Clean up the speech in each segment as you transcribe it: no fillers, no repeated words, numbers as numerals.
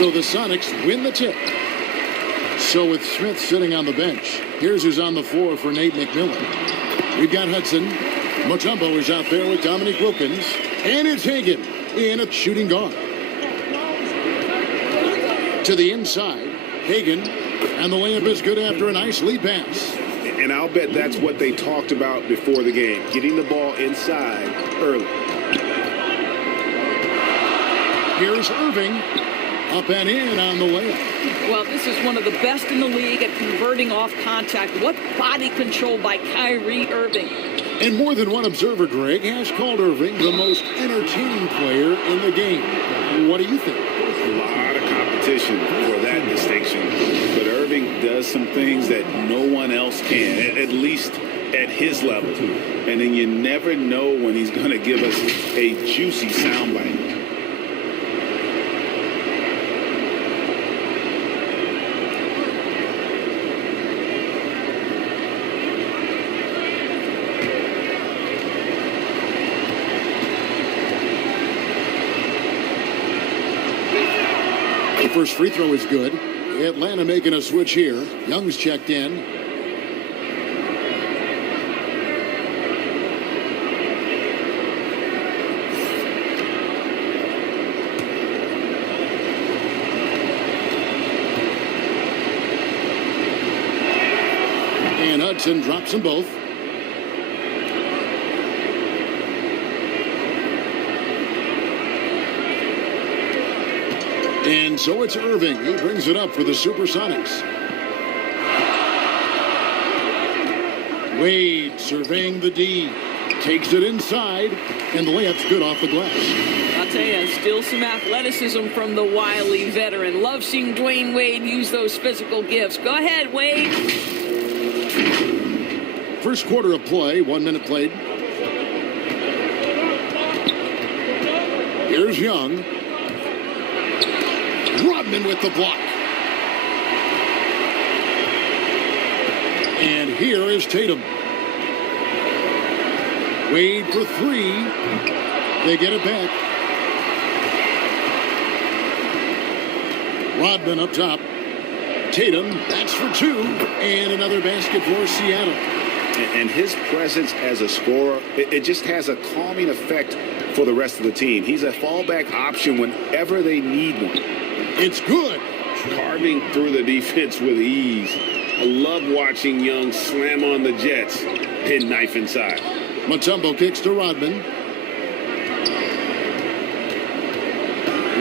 So the Sonics win the tip. So with Smith sitting on the bench, here's who's on the floor for Nate McMillan. We've got Hudson. Mutombo is out there with Dominique Wilkins. And it's Hagan in a shooting guard. To the inside, Hagan. And the layup is good after a nice lead pass. And I'll bet that's what they talked about before the game, getting the ball inside early. Here's Irving, up and in on the layup. Well, this is one of the best in the league at converting off contact. What body control by Kyrie Irving. And more than one observer, Greg, has called Irving the most entertaining player in the game. What do you think? A lot of competition for that distinction. But Irving does some things that no one else can, at least at his level. And then you never know when he's going to give us a juicy soundbite. The first free throw is good. Atlanta making a switch here. Young's checked in. And Hudson drops them both. And so it's Irving. He brings it up for the Supersonics. Wade surveying the D. Takes it inside. And the layup's good off the glass. I'll tell you, still some athleticism from the wily veteran. Love seeing Dwayne Wade use those physical gifts. Go ahead, Wade. First quarter of play. 1 minute played. Here's Young. Rodman with the block. And here is Tatum. Wade for three. They get it back. Rodman up top. Tatum, that's for two. And another basket for Seattle. And his presence as a scorer, it just has a calming effect for the rest of the team. He's a fallback option whenever they need one. It's good. Carving through the defense with ease. I love watching Young slam on the Jets. Penknife inside. Mutombo kicks to Rodman.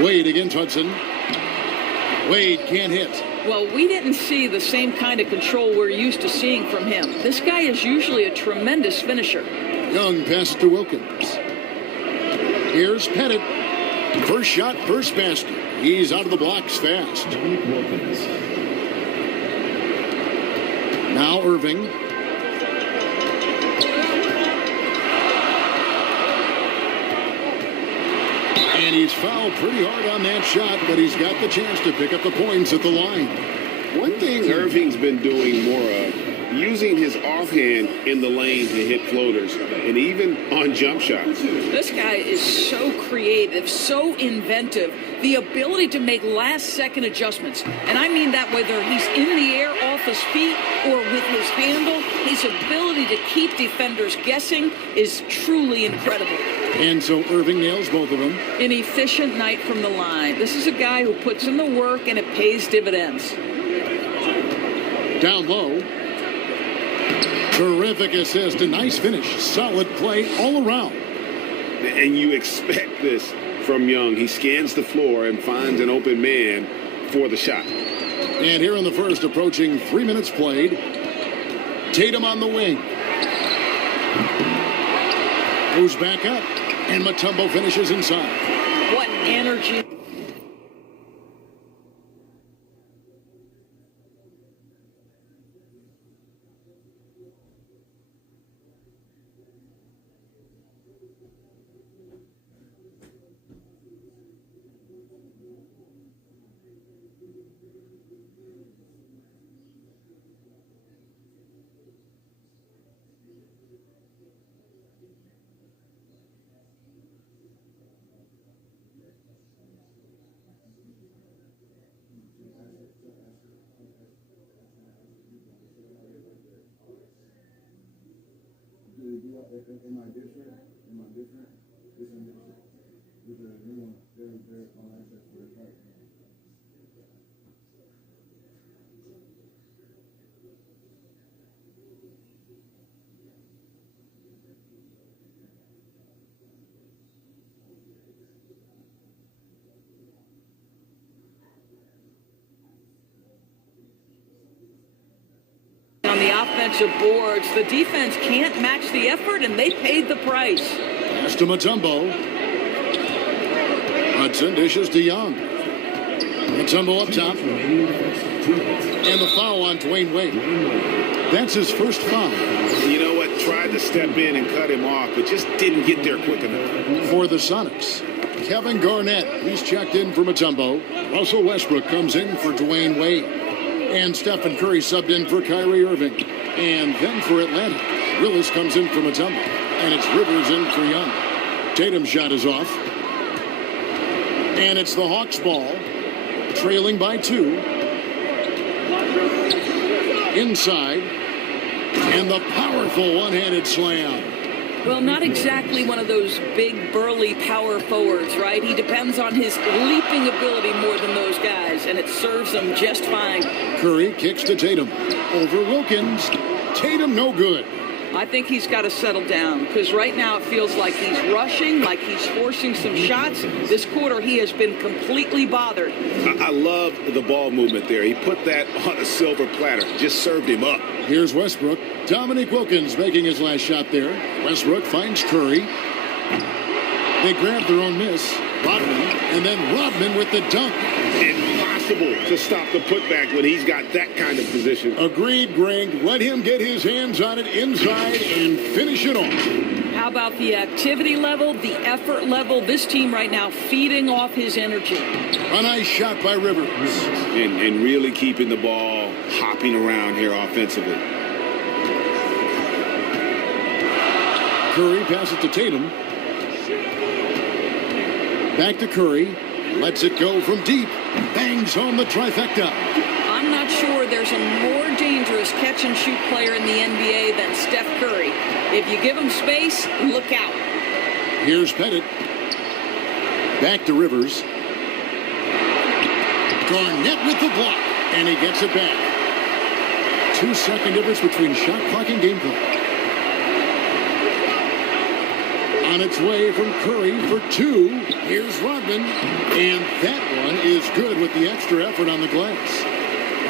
Wade against Hudson. Wade can't hit. Well, we didn't see the same kind of control we're used to seeing from him. This guy is usually a tremendous finisher. Young passes to Wilkins. Here's Pettit. First shot, first basket. He's out of the blocks fast. Now Irving. And he's fouled pretty hard on that shot, but he's got the chance to pick up the points at the line. One thing Irving's been doing more of, using his offhand in the lane to hit floaters, and even on jump shots. This guy is so creative, so inventive, the ability to make last-second adjustments. And I mean that whether he's in the air off his feet or with his handle, his ability to keep defenders guessing is truly incredible. And so Irving nails both of them. An efficient night from the line. This is a guy who puts in the work and it pays dividends. Down low. Terrific assist, a nice finish. Solid play all around. And you expect this from Young. He scans the floor and finds an open man for the shot. And here in the first, approaching 3 minutes played. Tatum on the wing. Goes back up. And Mutombo finishes inside. What energy. On the offensive boards, the defense can't match the effort, and they paid the price. Pass to Mutombo. Hudson dishes to Young. Mutombo up top. And the foul on Dwayne Wade. That's his first foul. You know what? Tried to step in and cut him off, but just didn't get there quick enough. For the Sonics, Kevin Garnett, he's checked in for Mutombo. Russell Westbrook comes in for Dwayne Wade. And Stephen Curry subbed in for Kyrie Irving. And then for Atlanta, Willis comes in for Mutombo. And it's Rivers in for Young. Tatum's shot is off. And it's the Hawks ball, trailing by 2. Inside. And the powerful one-handed slam. Well, not exactly one of those big, burly power forwards, right? He depends on his leaping ability more than those guys, and it serves him just fine. Curry kicks to Tatum. Over Wilkins. Tatum no good. I think he's got to settle down, because right now it feels like he's rushing, like he's forcing some shots. This quarter, he has been completely bothered. I love the ball movement there. He put that on a silver platter. Just served him up. Here's Westbrook. Dominique Wilkins making his last shot there. Westbrook finds Curry. They grab their own miss. Rodman, and then Rodman with the dunk. Impossible to stop the putback when he's got that kind of position. Agreed, Greg. Let him get his hands on it inside and finish it off. How about the activity level, the effort level? This team right now feeding off his energy. A nice shot by Rivers. And really keeping the ball hopping around here offensively. Curry passes to Tatum. Back to Curry. Lets it go from deep. Bangs home the trifecta. I'm not sure there's a more dangerous catch-and-shoot player in the NBA than Steph Curry. If you give him space, look out. Here's Pettit. Back to Rivers. Garnett with the block. And he gets it back. 2-second difference between shot clock and game clock. On its way from Curry for 2. Here's Rodman. And that one is good with the extra effort on the glass.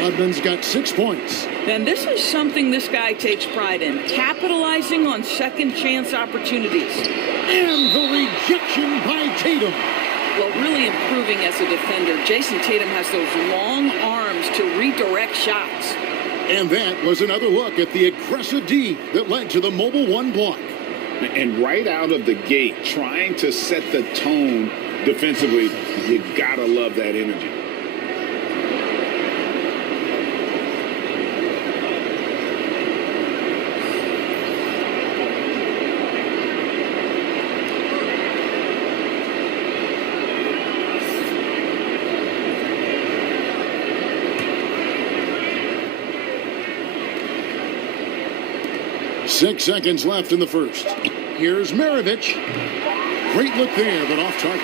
Rodman's got 6 points. And this is something this guy takes pride in. Capitalizing on second chance opportunities. And the rejection by Tatum. Well, really improving as a defender. Jason Tatum has those long arms to redirect shots. And that was another look at the aggressive D that led to the mobile 1 block. And right out of the gate, trying to set the tone defensively, you gotta love that energy. Six seconds left in the first. Here's Maravich. Great look there, but off target.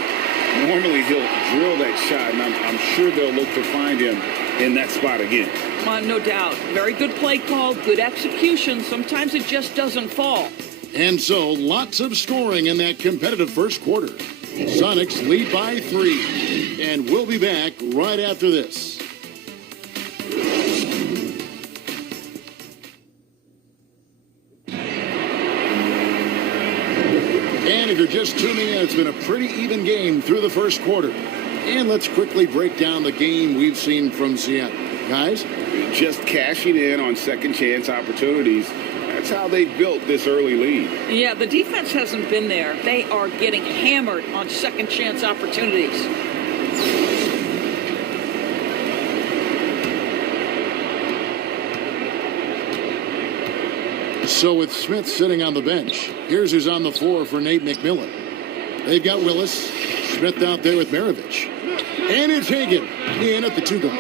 Normally he'll drill that shot, and I'm sure they'll look to find him in that spot again. No doubt. Very good play call, good execution. Sometimes it just doesn't fall. And so, lots of scoring in that competitive first quarter. Sonics lead by 3. And we'll be back right after this. And if you're just tuning in, it's been a pretty even game through the first quarter. And let's quickly break down the game we've seen from Seattle. Guys? Just cashing in on second chance opportunities. That's how they built this early lead. Yeah, the defense hasn't been there. They are getting hammered on second chance opportunities. So with Smith sitting on the bench, here's who's on the floor for Nate McMillan. They've got Willis, Smith out there with Maravich. And it's Hagan in at the 2-guard.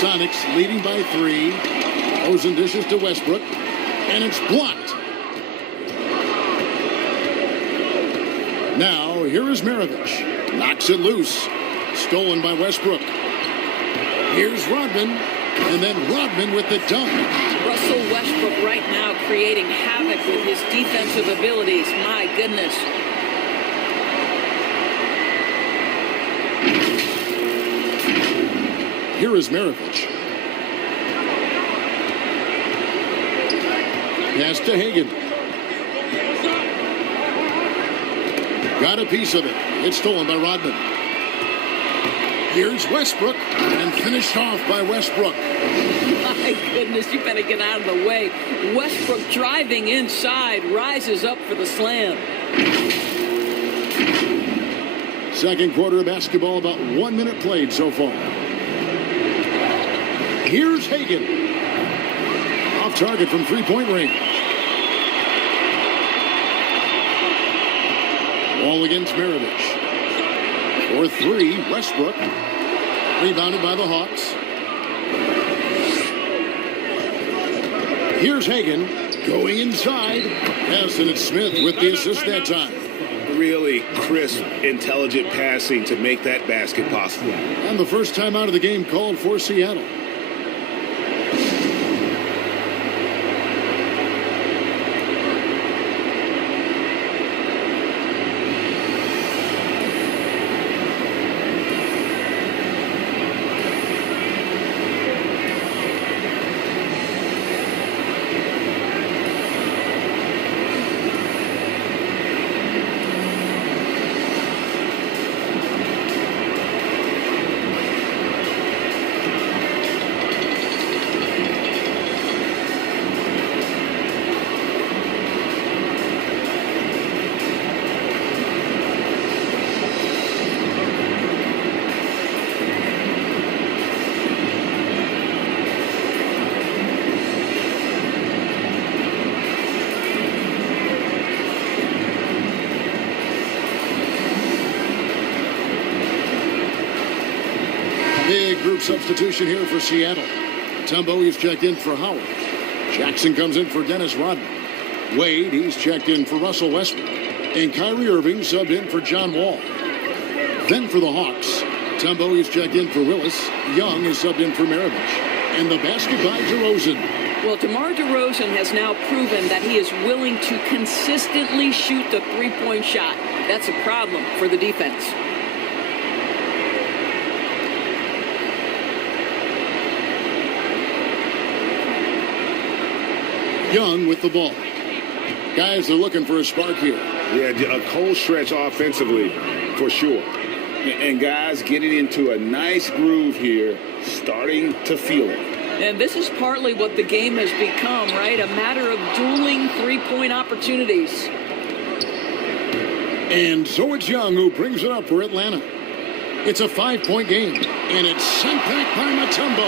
Sonics leading by 3. Goes and dishes to Westbrook. And it's blocked. Now, here is Maravich. Knocks it loose. Stolen by Westbrook. Here's Rodman. And then Rodman with the dunk. Russell Westbrook right now creating havoc with his defensive abilities. My goodness. Here is Maravich. Pass to Hagan. Got a piece of it. It's stolen by Rodman. Here's Westbrook, and finished off by Westbrook. My goodness, you better get out of the way. Westbrook driving inside, rises up for the slam. Second quarter of basketball, about 1 minute played so far. Here's Hagan. Off target from three-point range. Ball against Maravich. For three, Westbrook. Rebounded by the Hawks. Here's Hagan going inside. Yes, and it's Smith with the assist that time. Really crisp, intelligent passing to make that basket possible. And the first time out of the game called for Seattle. Big group substitution here for Seattle. Tumbo, he's checked in for Howard. Jackson comes in for Dennis Rodman. Wade, he's checked in for Russell Westbrook. And Kyrie Irving subbed in for John Wall. Then for the Hawks, Tumbo, he's checked in for Willis. Young is subbed in for Maravich. And the basket by DeRozan. Well, DeMar DeRozan has now proven that he is willing to consistently shoot the three-point shot. That's a problem for the defense. Young with the ball. Guys are looking for a spark here. Yeah, a cold stretch offensively, for sure. And guys getting into a nice groove here, starting to feel it. And this is partly what the game has become, right? A matter of dueling three-point opportunities. And so it's Young who brings it up for Atlanta. It's a 5-point game, and it's sent back by Mutombo.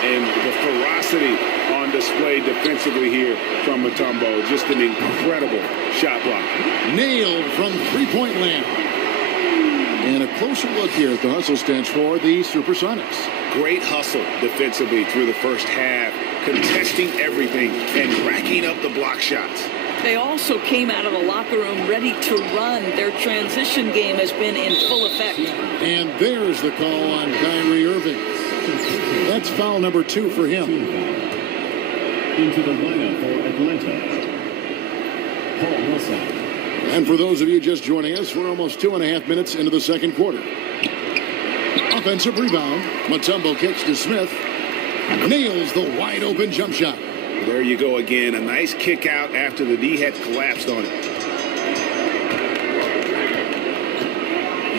And the ferocity on display defensively here from Mutombo. Just an incredible shot block. Nailed from three-point land. And a closer look here at the hustle stats for the Supersonics. Great hustle defensively through the first half, contesting everything and racking up the block shots. They also came out of the locker room ready to run. Their transition game has been in full effect. And there's the call on Kyrie Irving. That's foul number 2 for him. Into the lineup for Atlanta, Paul Millsap. And for those of you just joining us, we're almost 2.5 minutes into the second quarter. Offensive rebound. Mutombo kicks to Smith. Nails the wide open jump shot. There you go again. A nice kick out after the D had collapsed on it.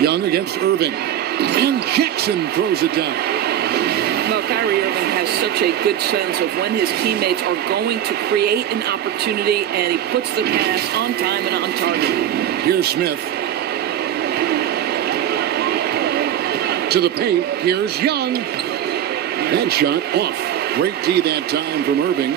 Young against Irving. And Jackson throws it down. Well, Kyrie Irving has such a good sense of when his teammates are going to create an opportunity, and he puts the pass on time and on target. Here's Smith. To the paint. Here's Young. That shot off. Great D that time from Irving.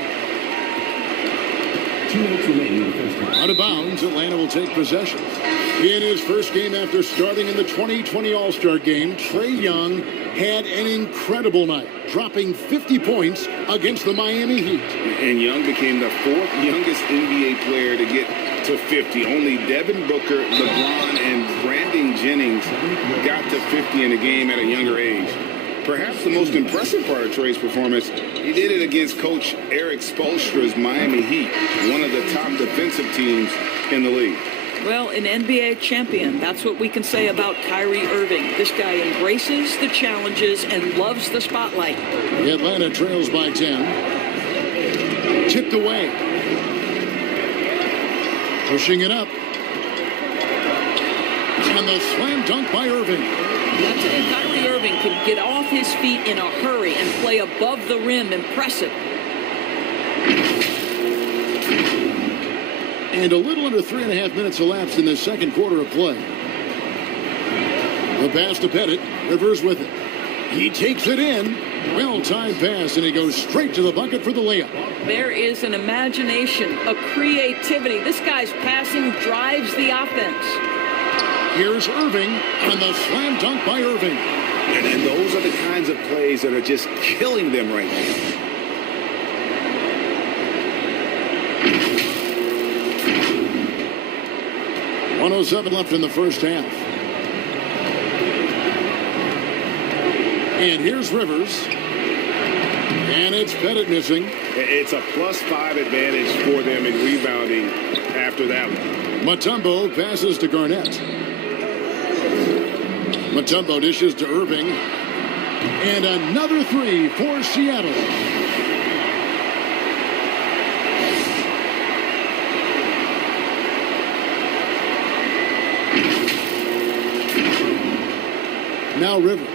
2 minutes remaining in the first half. Out of bounds, Atlanta will take possession. In his first game after starting in the 2020 All-Star Game, Trae Young had an incredible night, dropping 50 points against the Miami Heat. And Young became the 4th youngest NBA player to get to 50. Only Devin Booker, LeBron, and Brandon Jennings got to 50 in the game at a younger age. Perhaps the most impressive part of Trey's performance, he did it against Coach Eric Spoelstra's Miami Heat, one of the top defensive teams in the league. Well, an NBA champion, that's what we can say about Kyrie Irving. This guy embraces the challenges and loves the spotlight. Atlanta trails by 10. Tipped away. Pushing it up. And the slam dunk by Irving. That's it. Kyrie Irving can get off his feet in a hurry and play above the rim. Impressive. And a little under 3.5 minutes elapsed in the second quarter of play. The pass to Pettit. Rivers with it. He takes it in. Well-timed pass, and he goes straight to the bucket for the layup. There is an imagination, a creativity. This guy's passing drives the offense. Here's Irving, and the slam dunk by Irving. And those are the kinds of plays that are just killing them right now. .107 left in the first half. And here's Rivers. And it's Pettit missing. It's a +5 advantage for them in rebounding after that one. Mutombo passes to Garnett. Mutombo dishes to Irving. And another three for Seattle. Now Rivers.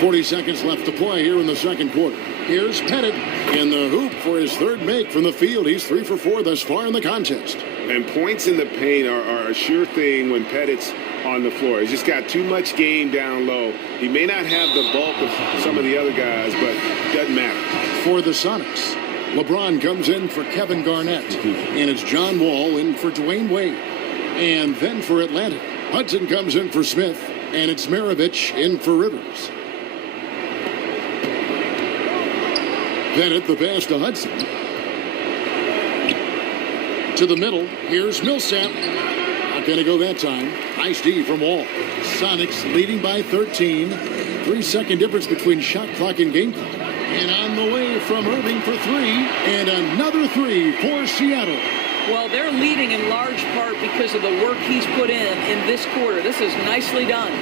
40 seconds left to play here in the second quarter. Here's Pettit in the hoop for his third make from the field. He's 3 for 4 thus far in the contest. And points in the paint are a sure thing when Pettit's on the floor. He's just got too much game down low. He may not have the bulk of some of the other guys, but it doesn't matter. For the Sonics, LeBron comes in for Kevin Garnett. And it's John Wall in for Dwayne Wade. And then for Atlanta, Hudson comes in for Smith. And it's Maravich in for Rivers. Pettit, the pass to Hudson. To the middle. Here's Millsap. Not going to go that time. Nice D from Wall. Sonics leading by 13. 3-second difference between shot clock and game clock. And on the way from Irving for three. And another three for Seattle. Well, they're leading in large part because of the work he's put in this quarter. This is nicely done.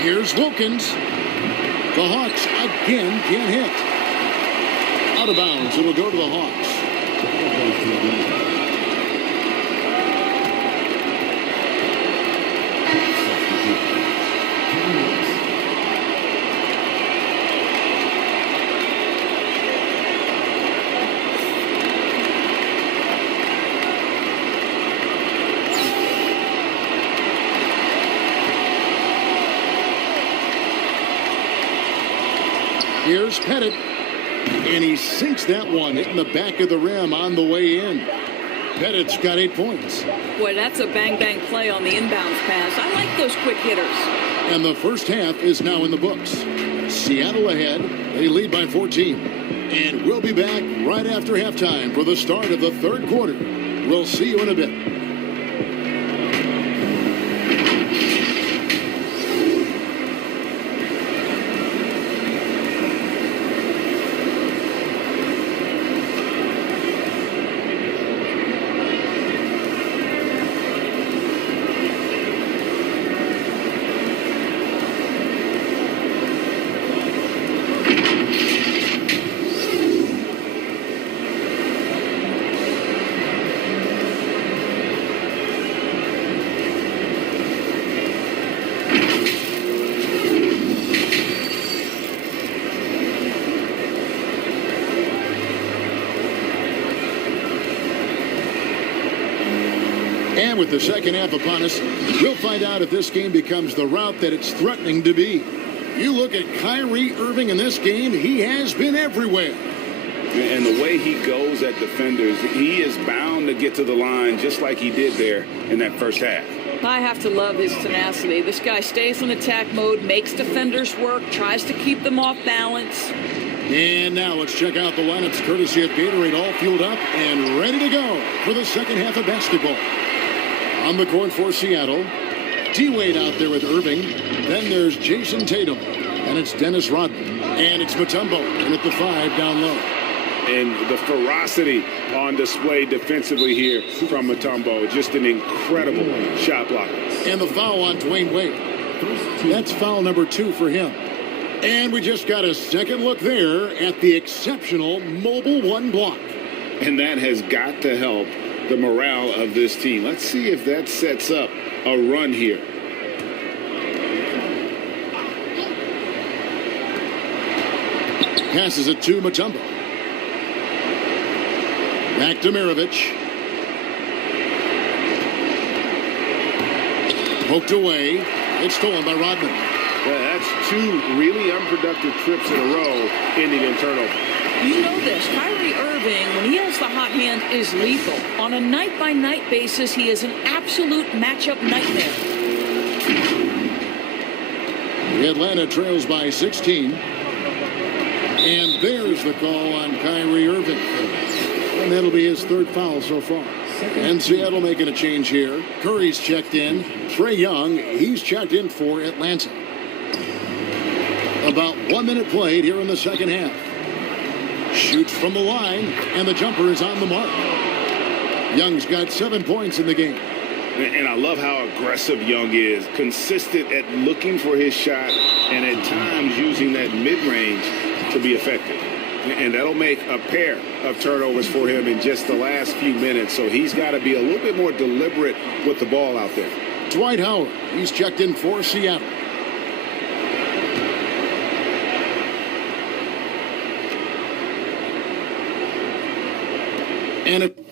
Here's Wilkins. The Hawks again can't hit. Out of bounds. It'll go to the Hawks. Here's Pettit. And he sinks that one, hitting the back of the rim on the way in. Pettit's got 8 points. Boy, that's a bang-bang play on the inbounds pass. I like those quick hitters. And the first half is now in the books. Seattle ahead. They lead by 14. And we'll be back right after halftime for the start of the third quarter. We'll see you in a bit. And with the second half upon us, we'll find out if this game becomes the route that it's threatening to be. You look at Kyrie Irving in this game, he has been everywhere. And the way he goes at defenders, he is bound to get to the line just like he did there in that first half. I have to love his tenacity. This guy stays in attack mode, makes defenders work, tries to keep them off balance. And now let's check out the lineups courtesy of Gatorade, all fueled up and ready to go for the second half of basketball. On the court for Seattle, D-Wade out there with Irving. Then there's Jason Tatum. And it's Dennis Rodman. And it's Mutombo in at the 5 down low. And the ferocity on display defensively here from Mutombo. Just an incredible shot blocker. And the foul on Dwayne Wade. That's foul number 2 for him. And we just got a second look there at the exceptional mobile 1 block. And that has got to help the morale of this team. Let's see if that sets up a run here. Passes it to Mutombo. Back to Mirovic. Poked away. It's stolen by Rodman. Well, that's 2 really unproductive trips in a row, ending in turnover. You know this. Kyrie Irving, when he has the hot hand, is lethal. On a night-by-night basis, he is an absolute matchup nightmare. The Atlanta trails by 16. And there's the call on Kyrie Irving. And that'll be his 3rd foul so far. And Seattle making a change here. Curry's checked in. Trae Young, he's checked in for Atlanta. About 1 minute played here in the second half. Shoots from the line, and the jumper is on the mark. Young's got 7 points in the game. And I love how aggressive Young is. Consistent at looking for his shot, and at times using that mid-range to be effective. And that'll make a pair of turnovers for him in just the last few minutes. So he's got to be a little bit more deliberate with the ball out there. Dwight Howard, he's checked in for Seattle. And it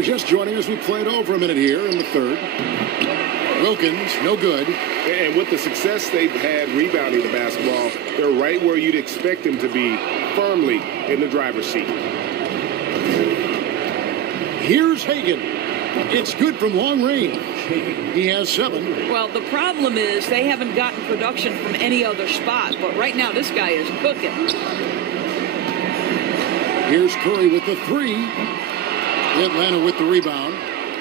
you're just joining us. We played over a minute here in the 3rd. Wilkins, no good. And with the success they've had rebounding the basketball, they're right where you'd expect them to be, firmly in the driver's seat. Here's Hagan. It's good from long range. He has 7. Well, the problem is they haven't gotten production from any other spot, but right now this guy is cooking. Here's Curry with the 3. Atlanta with the rebound.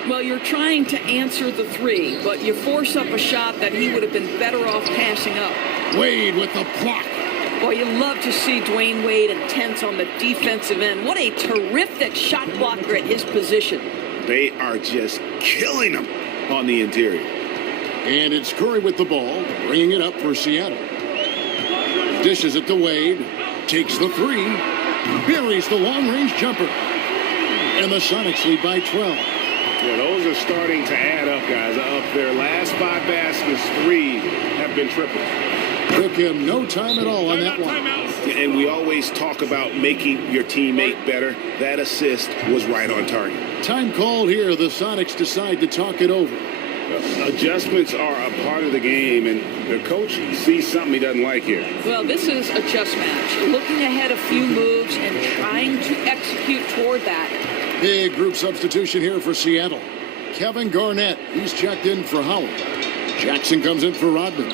Well, you're trying to answer the 3, but you force up a shot that he would have been better off passing up. Wade with the block. Boy, you love to see Dwayne Wade intense on the defensive end. What a terrific shot blocker at his position. They are just killing him on the interior. And it's Curry with the ball, bringing it up for Seattle. Dishes it to Wade. Takes the 3. Buries the long-range jumper. And the Sonics lead by 12. Yeah, those are starting to add up, guys. Of their last 5 baskets, 3 have been triples. Took him no time at all on that one. And we always talk about making your teammate better. That assist was right on target. Time called here. The Sonics decide to talk it over. Adjustments are a part of the game, and the coach sees something he doesn't like here. Well, this is a chess match. Looking ahead a few moves and trying to execute toward that. Big group substitution here for Seattle. Kevin Garnett, he's checked in for Howard. Jackson comes in for Rodman.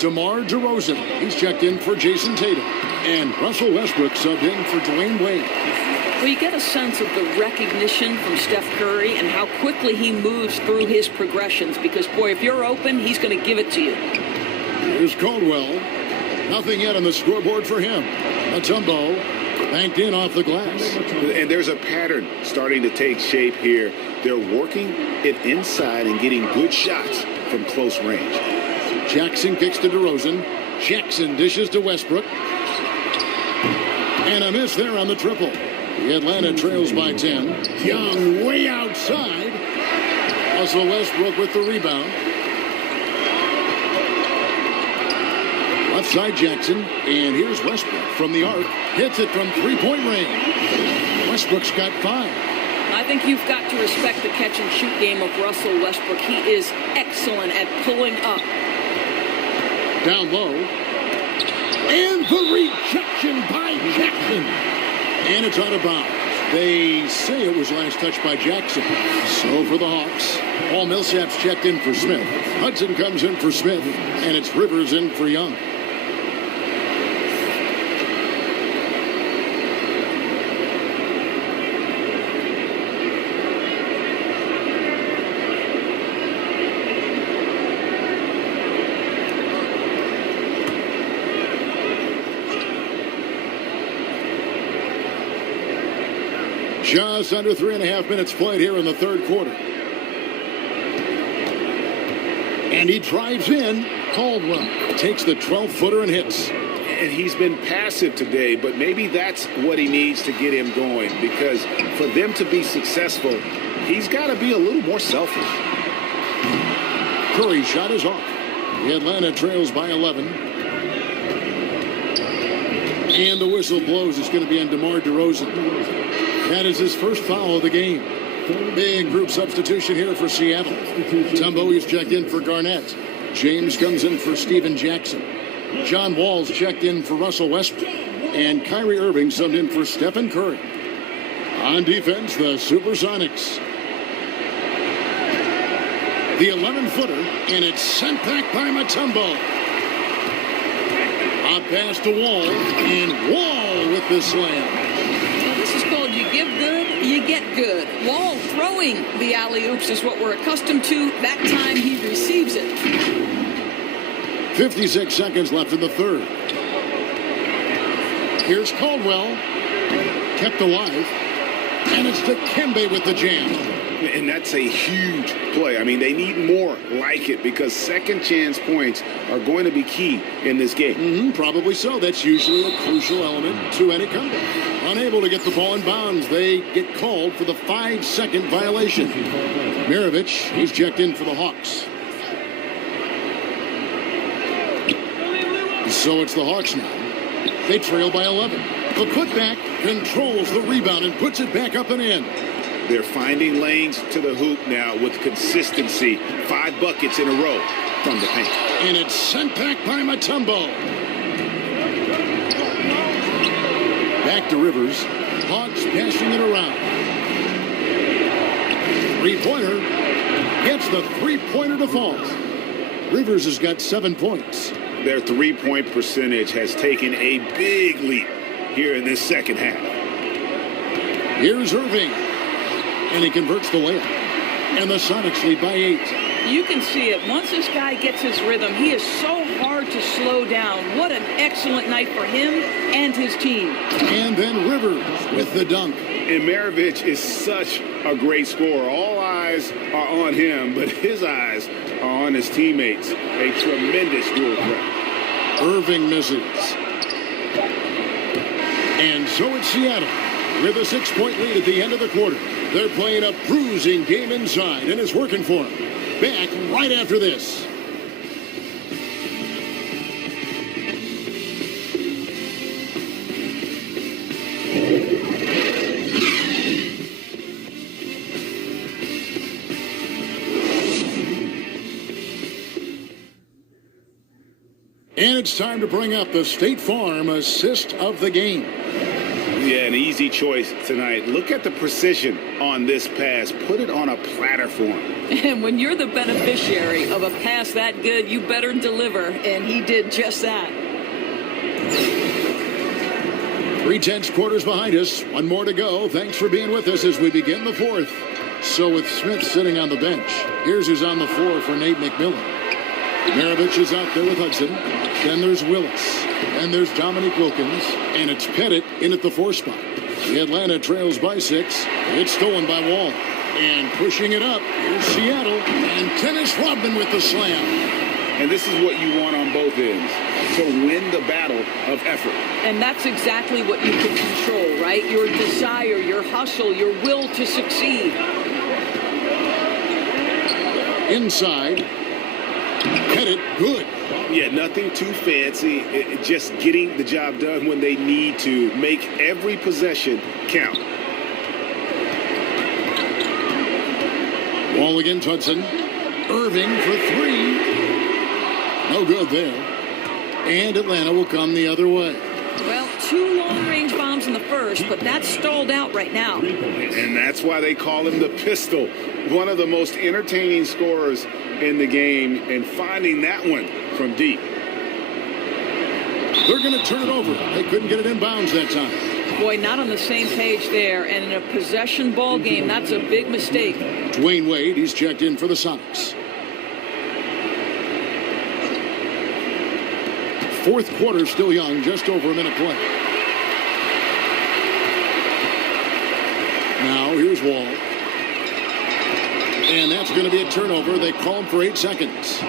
DeMar DeRozan, he's checked in for Jason Tatum. And Russell Westbrook subbed in for Dwayne Wade. Well, you get a sense of the recognition from Steph Curry and how quickly he moves through his progressions because, boy, if you're open, he's going to give it to you. Here's Caldwell. Nothing yet on the scoreboard for him. Mutombo Banked in off the glass. And there's a pattern starting to take shape here. They're working it inside and getting good shots from close range. Jackson kicks to DeRozan. Jackson dishes to Westbrook. And a miss there on the triple. The Atlanta trails by 10. Young way outside. Russell Westbrook with the rebound. Left side Jackson. And here's Westbrook from the arc. Hits it from three-point range. Westbrook's got 5. I think you've got to respect the catch-and-shoot game of Russell Westbrook. He is excellent at pulling up. Down low. And the rejection by Jackson. And it's out of bounds. They say it was last touched by Jackson. So for the Hawks, Paul Millsap's checked in for Smith. Hudson comes in for Smith. And it's Rivers in for Young. Just under 3.5 minutes played here in the third quarter. And he drives in. Caldwell takes the 12-footer and hits. And he's been passive today, but maybe that's what he needs to get him going, because for them to be successful, he's got to be a little more selfish. Curry's shot is off. The Atlanta trails by 11. And the whistle blows. It's going to be on DeMar DeRozan. That is his first foul of the game. Big group substitution here for Seattle. Tumbo is checked in for Garnett. James comes in for Steven Jackson. John Wall's checked in for Russell Westbrook. And Kyrie Irving subbed in for Stephen Curry. On defense, the Supersonics. The 11-footer, and it's sent back by Mutombo. Out pass to Wall, and Wall with the slam. This is called you give good, you get good. Wall throwing the alley-oops is what we're accustomed to. That time he receives it. 56 seconds left in the third. Here's Caldwell. Kept alive. And it's Dikembe with the jam. And that's a huge play. I mean, they need more like it, because second chance points are going to be key in this game. Probably so. That's usually a crucial element to any comeback. Unable to get the ball in bounds, they get called for the 5-second violation. Mirovic, he's checked in for the Hawks. So it's the Hawks now. They trail by 11. The putback controls the rebound and puts it back up and in. They're finding lanes to the hoop now with consistency. 5 buckets in a row from the paint. And it's sent back by Mutombo. Back to Rivers. Hawks passing it around. Three-pointer. Gets the three-pointer to fall. Rivers has got 7 points. Their three-point percentage has taken a big leap here in this second half. Here's Irving. And he converts the layup. And the Sonics lead by 8. You can see it. Once this guy gets his rhythm, he is so hard to slow down. What an excellent night for him and his team. And then Rivers with the dunk. And Mirovic is such a great scorer. All eyes are on him, but his eyes are on his teammates. A tremendous dual threat. Irving misses. And so it's Seattle with a 6-point lead at the end of the quarter. They're playing a bruising game inside, and it's working for them. Back right after this. And it's time to bring up the State Farm assist of the game. Yeah, an easy choice tonight. Look at the precision on this pass. Put it on a platter for him. And when you're the beneficiary of a pass that good, you better deliver. And he did just that. 3/10 quarters behind us. One more to go. Thanks for being with us as we begin the fourth. So with Smith sitting on the bench, here's who's on the floor for Nate McMillan. Maravich is out there with Hudson. Then there's Willis. And there's Dominique Wilkins. And it's Pettit in at the 4 spot. The Atlanta trails by 6. It's stolen by Wall. And pushing it up, here's Seattle. And Dennis Rodman with the slam. And this is what you want on both ends, to win the battle of effort. And that's exactly what you can control, right? Your desire, your hustle, your will to succeed. Inside. Pettit, good. Yeah, nothing too fancy. Just getting the job done when they need to. Make every possession count. Wall against Hudson. Irving for 3. No good there. And Atlanta will come the other way. Well, 2 long-range bombs in the first, but that's stalled out right now. And that's why they call him the pistol. One of the most entertaining scorers in the game, and finding that one from deep. They're going to turn it over. They couldn't get it in bounds that time. Boy, not on the same page there. And in a possession ball game, that's a big mistake. Dwayne Wade, he's checked in for the Sonics. Fourth quarter still young, just over a minute play. Now here's Wall. And that's going to be a turnover. They call him for 8 seconds.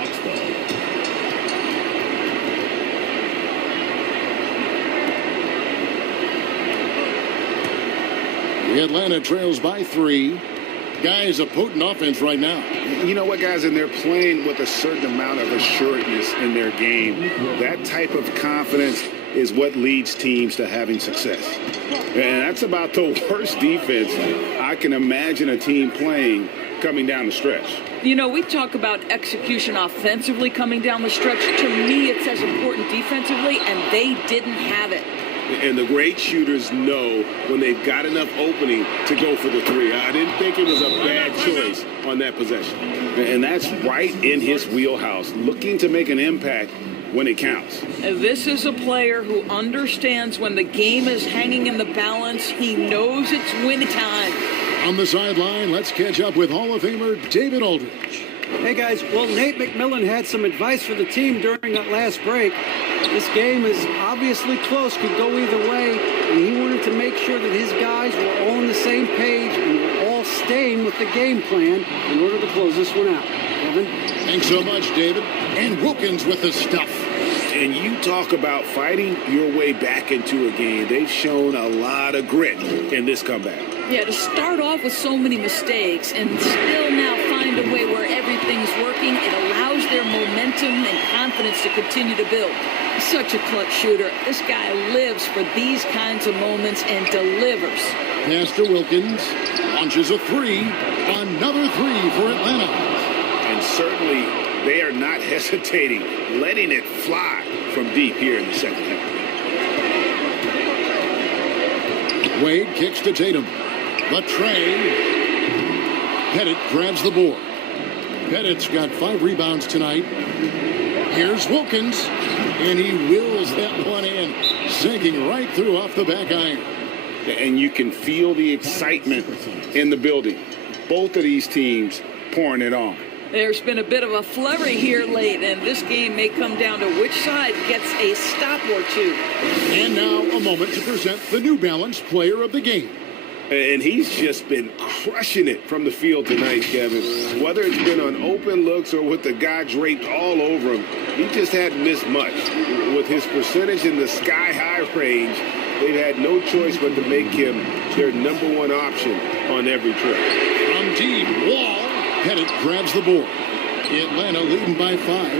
The Atlanta trails by 3. Guys, a potent offense right now. You know what, guys? And they're playing with a certain amount of assuredness in their game. That type of confidence is what leads teams to having success. And that's about the worst defense I can imagine a team playing coming down the stretch. You know, we talk about execution offensively coming down the stretch. To me, it's as important defensively, and they didn't have it. And the great shooters know when they've got enough opening to go for the 3. I didn't think it was a bad choice on that possession. And that's right in his wheelhouse, looking to make an impact when it counts. This is a player who understands when the game is hanging in the balance. He knows it's win time. On the sideline, let's catch up with Hall of Famer David Aldridge. Hey, guys. Well, Nate McMillan had some advice for the team during that last break. This game is obviously close, could go either way, and he wanted to make sure that his guys were all on the same page and were all staying with the game plan in order to close this one out. Kevin? Thanks so much, David. And Wilkins with the stuff. And you talk about fighting your way back into a game. They've shown a lot of grit in this comeback. Yeah, to start off with so many mistakes and still now find a way where everything's working, it allows their momentum and confidence to continue to build. He's such a clutch shooter. This guy lives for these kinds of moments and delivers. Pass to Wilkins. Launches a 3. Another 3 for Atlanta. And certainly they are not hesitating, letting it fly from deep here in the second half. Wade kicks to Tatum. The tray. Pettit grabs the board. Pettit's got 5 rebounds tonight. Here's Wilkins. And he wills that one in, sinking right through off the back iron. And you can feel the excitement in the building. Both of these teams pouring it on. There's been a bit of a flurry here late, and this game may come down to which side gets a stop or 2. And now a moment to present the New Balance Player of the Game. And he's just been crushing it from the field tonight, Kevin. Whether it's been on open looks or with the guy draped all over him, he just hadn't missed much. With his percentage in the sky-high range, they've had no choice but to make him their #1 option on every trip. From deep, Wall. Pettit grabs the board. Atlanta leading by 5.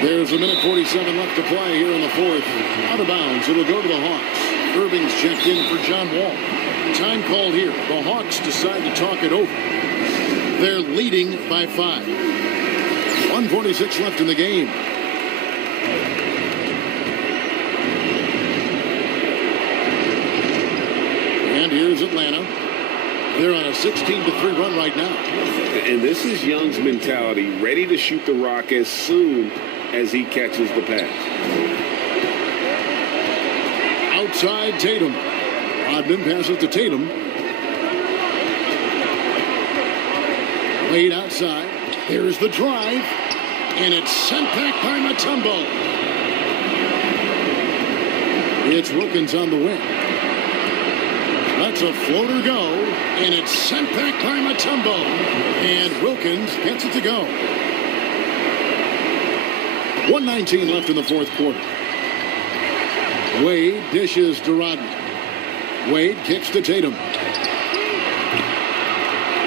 There's a minute 47 left to play here in the fourth. Out of bounds. It'll go to the Hawks. Irving's checked in for John Wall. Time called here. The Hawks decide to talk it over. They're leading by 5. 1:46 left in the game. And here's Atlanta. They're on a 16-3 run right now. And this is Young's mentality, ready to shoot the rock as soon as he catches the pass. Outside Tatum. Rodman passes to Tatum. Wade outside. There's the drive. And it's sent back by Mutombo. It's Wilkins on the wing. That's a floater go. And it's sent back by Mutombo. And Wilkins gets it to go. 1:19 left in the fourth quarter. Wade dishes to Rodman. Wade kicks to Tatum.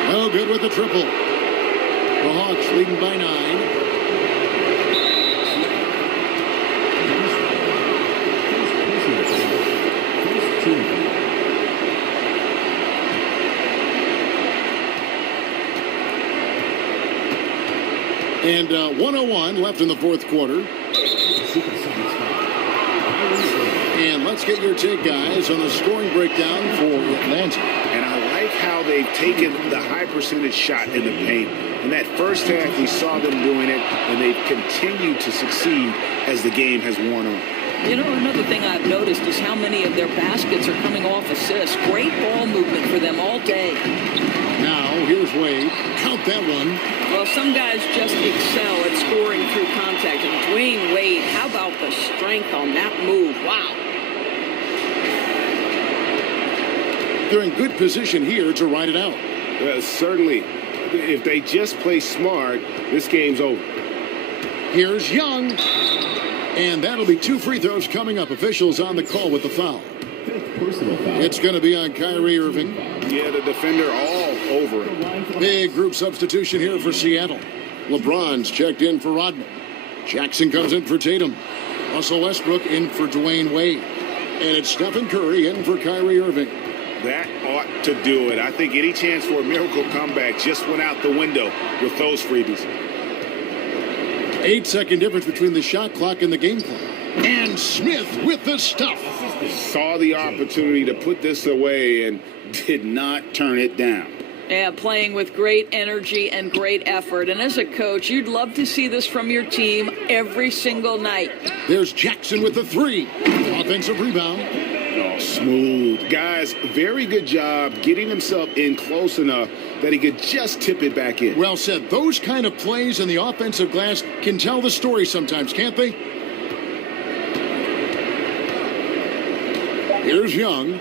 No good with the triple. The Hawks leading by 9. And 1:01 left in the fourth quarter. And let's get your take, guys, on the scoring breakdown for Atlanta. And I like how they've taken the high percentage shot in the paint. In that first half, we saw them doing it, and they've continued to succeed as the game has worn on. You know, another thing I've noticed is how many of their baskets are coming off assists. Great ball movement for them all day. Now, here's Wade. Count that one. Well, some guys just excel at scoring through contact. And Dwayne Wade, how about the strength on that move? Wow. They're in good position here to ride it out. Certainly, if they just play smart, this game's over. Here's Young. And that'll be 2 free throws coming up. Officials on the call with the foul. Personal foul. It's going to be on Kyrie Irving. Yeah, the defender all over it. Big group substitution here for Seattle. LeBron's checked in for Rodman. Jackson comes in for Tatum. Russell Westbrook in for Dwayne Wade. And it's Stephen Curry in for Kyrie Irving. That ought to do it. I think any chance for a miracle comeback just went out the window with those freebies. 8-second difference between the shot clock and the game clock. And Smith with the stuff. Saw the opportunity to put this away and did not turn it down. Yeah, playing with great energy and great effort. And as a coach, you'd love to see this from your team every single night. There's Jackson with the 3. Offensive rebound. Oh, smooth. Guys, very good job getting himself in close enough that he could just tip it back in. Well said. Those kind of plays in the offensive glass can tell the story sometimes, can't they? Here's Young.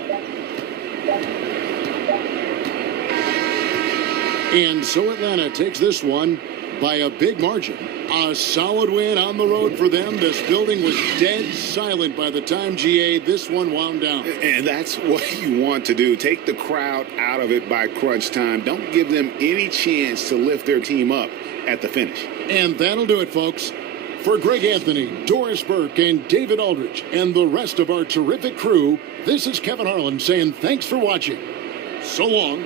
And so Atlanta takes this one by a big margin. A solid win on the road for them. This building was dead silent by the time, GA, this one wound down. And that's what you want to do. Take the crowd out of it by crunch time. Don't give them any chance to lift their team up at the finish. And that'll do it, folks. For Greg Anthony, Doris Burke, and David Aldridge, and the rest of our terrific crew, this is Kevin Harlan saying thanks for watching. So long.